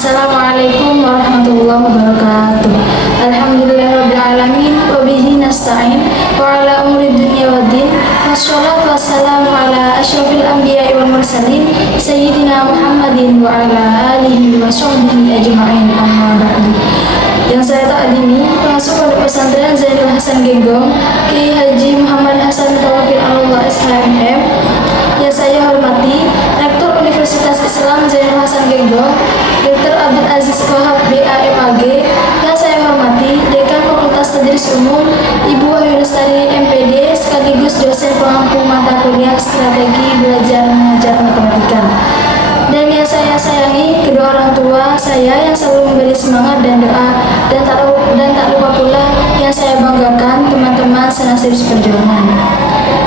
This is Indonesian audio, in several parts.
Assalamualaikum warahmatullahi wabarakatuh. Alhamdulillahirrabbilalamin. Wabihi nasta'in. Wa ala umuri dunya waddin. Wassalatu wassalamu ala asyrafil anbiya'i wal mursalin Sayyidina Muhammadin wa ala alihi wa sahbihi ajma'in, amma ba'du. Yang saya takdimi pengasuh Pondok Pesantren Zainul Hasan Genggong, Kiai Haji Muhammad Hasan Taufikul Allah SHMM. Yang saya hormati Rektor Universitas Islam Zainul Hasan Genggong, Dr. Abdul Aziz Wahab BAMAG. Yang saya hormati Dekan Fakultas Tadris Umum Ibu Wahyu Lestari MPD sekaligus dosen pengampu mata kuliah Strategi Belajar Mengajar Matematika. Dan yang saya sayangi kedua orang tua saya yang selalu memberi semangat dan doa, dan tak lupa pula yang saya banggakan teman-teman senasib seperjuangan.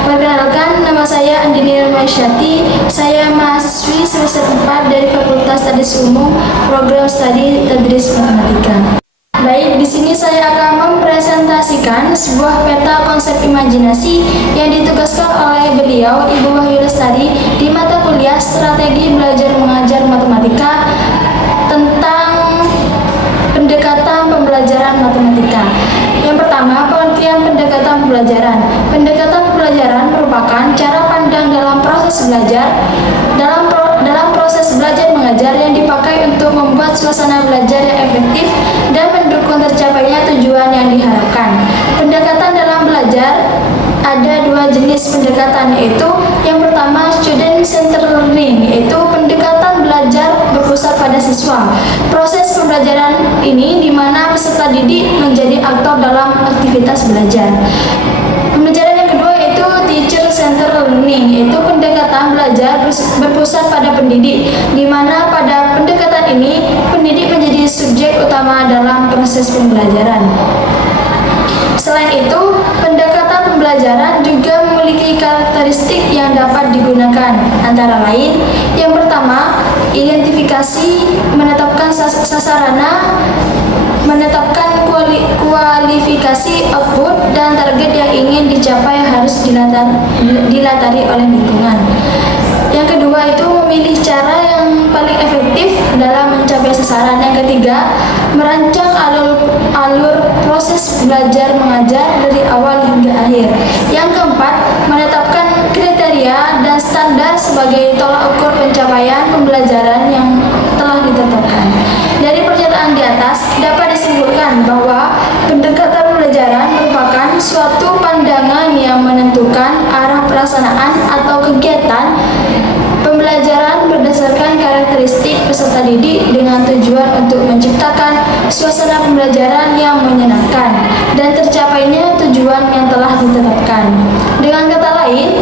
Perkenalkan, nama saya Andini Nurmaisyati. Saya mahasiswi semester 4 dari Fakultas Tadris Umum, Program Studi Tadris Matematika. Baik, di sini saya akan mempresentasikan sebuah peta konsep imajinasi yang ditugaskan oleh beliau, Ibu Wahyu Lestari, di mata kuliah Strategi Belajar Mengajar Matematika tentang pendekatan pembelajaran matematika. Yang pertama, pengertian pendekatan pembelajaran. Pendekatan pembelajaran merupakan cara pandang dalam proses belajar, dalam proses belajar mengajar yang dipakai untuk membuat suasana belajar yang efektif dan mendukung tercapainya tujuan yang diharapkan. Pendekatan dalam belajar ada dua jenis pendekatan, yaitu yang pertama student centered learning, yaitu pendekatan belajar berpusat pada siswa. Proses pembelajaran ini di mana peserta didik menjadi aktor dalam aktivitas belajar. Pembelajaran yang kedua yaitu teacher centered learning, yaitu pendekatan belajar berpusat pada pendidik, di mana pada pendekatan ini pendidik menjadi subjek utama dalam proses pembelajaran. Selain itu, pendekatan pembelajaran juga memiliki karakteristik yang dapat digunakan, antara lain yang pertama, identifikasi, menetapkan sasarana, menetapkan kualifikasi output dan target yang ingin dicapai harus dilatari oleh lingkungan. Yang kedua itu memilih cara yang paling efektif dalam mencapai sasaran. Yang ketiga, merancang alur proses belajar mengajar dari awal hingga akhir. Yang keempat, menetapkan kriteria dan standar sebagai tolak ukur pencapaian pembelajaran yang telah ditetapkan. Dari pernyataan di atas dapat disimpulkan bahwa pendekatan pembelajaran merupakan suatu pandangan yang menentukan arah pelaksanaan atau kegiatan pembelajaran berdasarkan karakteristik peserta didik dengan tujuan untuk menciptakan suasana pembelajaran yang menyenangkan dan tercapainya tujuan yang telah ditetapkan. Dengan kata lain,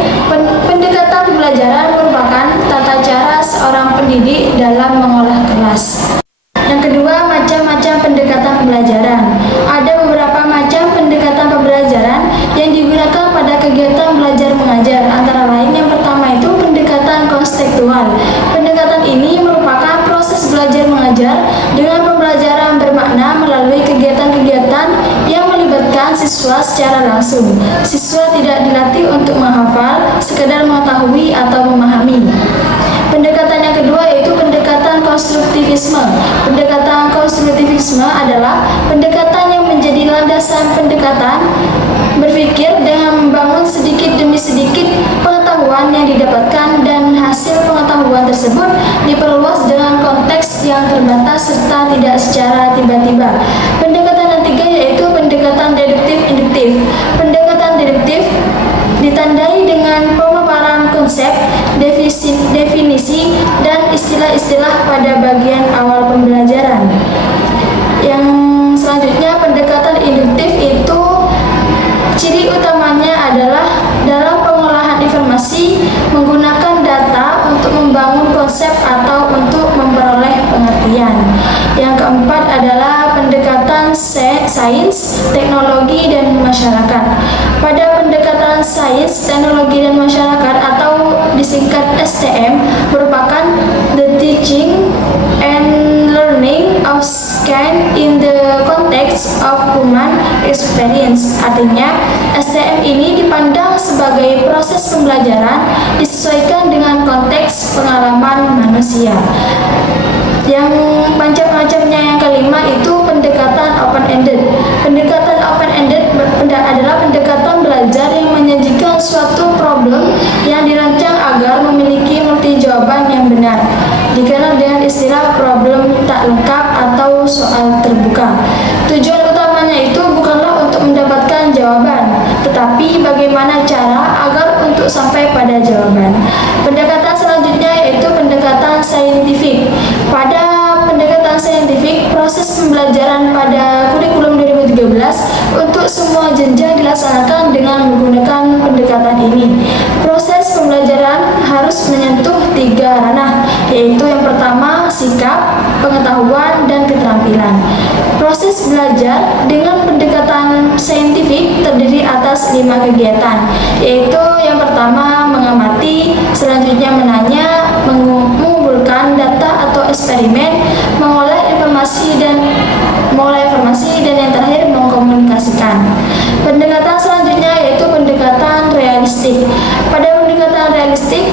pendekatan pembelajaran merupakan tata cara seorang pendidik dalam mengolah kelas. Yang kedua, macam-macam pendekatan pembelajaran. Ada beberapa macam pendekatan pembelajaran yang digunakan pada kegiatan belajar mengajar. Antara lain yang pertama itu pendekatan konseptual. Pendekatan ini merupakan proses belajar mengajar dengan pembelajaran bermakna melalui kegiatan-kegiatan yang melibatkan siswa secara langsung. Siswa tidak dilatih untuk menghafal, sekedar mengetahui atau memahami. Pendekatan yang kedua yaitu pendekatan konstruktivisme. Pendekatan konstruktivisme adalah pendekatan yang menjadi landasan pendekatan berpikir dengan membangun sedikit demi sedikit pengetahuan yang didapatkan, dan hasil pengetahuan tersebut diperluas dengan konteks yang terbatas serta tidak secara tiba-tiba. Pendekatan yang ketiga yaitu pendekatan deduktif-induktif. Pendekatan deduktif ditandai dengan pemaparan konsep, definisi, dan istilah-istilah pada bagian awal pembelajaran. Yang selanjutnya, pendekatan induktif itu ciri utamanya adalah dalam pengolahan informasi menggunakan data untuk membangun konsep atau untuk memperoleh pengertian. Yang keempat adalah pendekatan sains, teknologi, dan masyarakat. Pada pendekatan sains, teknologi, dan masyarakat atau disingkat STM merupakan the teaching and learning of science in the context of human experience. Artinya, STM ini dipandang sebagai proses pembelajaran disesuaikan dengan konteks pengalaman manusia. Yang macam-macamnya yang kelima itu pendekatan open-ended. Pendekatan open-ended adalah pendekatan belajar yang menyajikan suatu problem yang dirancang agar memiliki multi jawaban yang benar. Dikenal dengan istilah problem tak lengkap atau soal terbuka. Tujuan utamanya itu bukanlah untuk mendapatkan jawaban, tetapi bagaimana cara agar untuk sampai pada jawaban. Pendekatan selanjutnya yaitu pendekatan saintifik. Pada pendekatan saintifik, proses pembelajaran pada kurikulum 2013 untuk semua jenjang dilaksanakan dengan menggunakan pendekatan ini. Proses pembelajaran harus menyentuh 3 ranah, yaitu yang pertama sikap, pengetahuan, dan keterampilan. Proses belajar dengan pendekatan saintifik terdiri atas 5 kegiatan, yaitu yang pertama mengamati, selanjutnya menanya, mengumpulkan data atau eksperimen, mengolah informasi dan yang terakhir mengkomunikasikan. Pendekatan selanjutnya yaitu pendekatan realistik. Pada pendekatan realistik,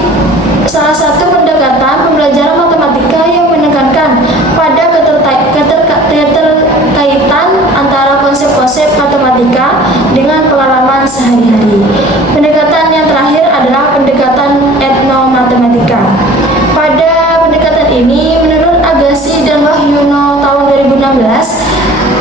salah satu pendekatan pembelajaran matematika yang menekankan pada keterkaitan antara konsep-konsep matematika dengan pengalaman sehari-hari. Pendekatan yang terakhir adalah pendekatan etnomatematika. Pada pendekatan ini, menurut Agassi dan Wahyono tahun 2016,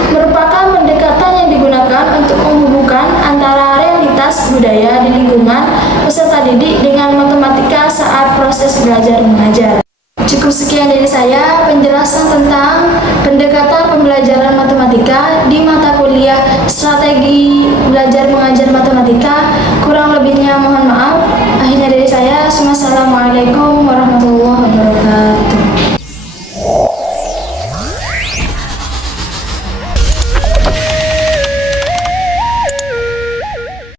merupakan pendekatan yang digunakan untuk menghubungkan antara realitas budaya di lingkungan peserta didik dengan matematika saat proses belajar mengajar. Cukup sekian dari saya penjelasan tentang pendekatan pembelajaran matematika di mata kuliah strategi belajar mengajar matematika. Kurang lebihnya mohon maaf. Akhirnya dari saya, Assalamualaikum